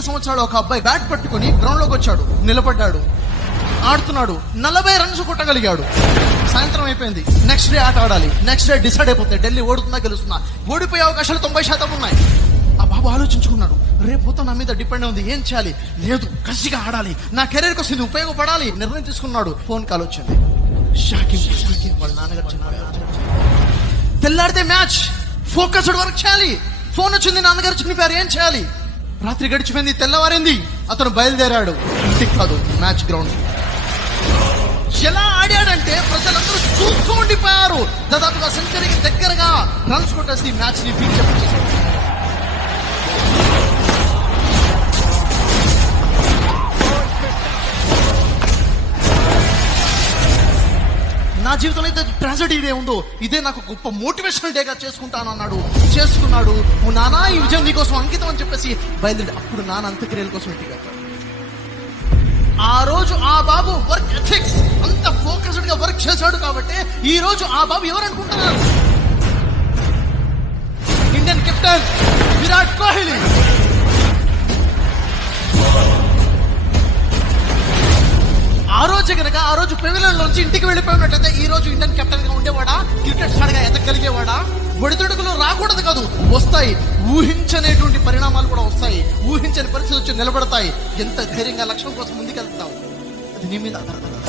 18 సంవత్సరాలు ఒక అబ్బాయి బ్యాట్ పట్టుకుని గ్రౌండ్ లోకి వచ్చాడు, నిలబడ్డాడు, ఆడుతున్నాడు. 40 రన్స్ కొట్టగలిగాడు. సాయంత్రం అయిపోయింది, నెక్స్ట్ డే ఆట ఆడాలి. నెక్స్ట్ డే డిసైడ్ అయిపోతుంది, ఢిల్లీ ఓడుతుందా గెలుస్తుందా. ఓడిపోయే అవకాశాలు 90% ఉన్నాయి. ఆ బాబు ఆలోచించుకున్నాడు, రేపు మొత్తం నా మీద డిపెండ్ ఉంది, ఏం చేయాలి? లేదు, కసిగా ఆడాలి, నా కెరీర్ కోసం ఇది ఉపయోగపడాలి. నిర్ణయం తీసుకున్నాడు. ఫోన్ కాల్ వచ్చింది. షాకింగ్ వాళ్ళ నాన్నగారు చనిపోయారు. తెల్లాడితే మ్యాచ్, ఫోకస్డ్ వర్క్ చేయాలి. ఫోన్ వచ్చింది, నాన్నగారు చనిపోయారు, ఏం చేయాలి? రాత్రి గడిచిపోయింది, తెల్లవారింది. అతను బయలుదేరాడు. ఇంటికి కాదు, మ్యాచ్ గ్రౌండ్. ఎలా ఆడాడంటే ప్రజలందరూ చూస్తూ ఉండిపోయారు. దాదాపుగా సెంచరీకి దగ్గరగా రన్స్ కొట్టేసి మ్యాచ్ ని బీట్ చేశారు. నా జీవితంలో అయితే ట్రాజడీ డే ఉందో, ఇదే నాకు గొప్ప మోటివేషనల్ డేగా చేసుకున్నాడు. నువ్వు నానా ఈ విజయం నీకోసం అంకితం అని చెప్పేసి బయలుదేరి. అప్పుడు నాన్న అంత్యక్రియల కోసం ఇంటికి వెళ్తాడు. ఆ రోజు ఆ బాబు వర్క్ ఎథిక్స్ అంత ఫోకస్డ్ గా వర్క్ చేశాడు కాబట్టి ఈ రోజు ఆ బాబు ఎవరు అనుకుంటున్నారు? Indian captain Virat Kohli. ఆ రోజు పెవిలియన్ లోంచి ఇంటికి వెళ్ళిపోయినట్లయితే ఈ రోజు ఇండియన్ కెప్టెన్ గా ఉండేవాడా? క్రికెట్ స్టార్ గా ఎదగలిగేవాడా? ఒడిదుడుకులు రాకూడదు కాదు, వస్తాయి. ఊహించనేటువంటి పరిణామాలు కూడా వస్తాయి. ఊహించని పరిస్థితి వచ్చి నిలబడతాయి. ఎంత ధైర్యంగా లక్ష్యం కోసం ముందుకెళ్తావు, అది నీ మీద ఆధారపడదు.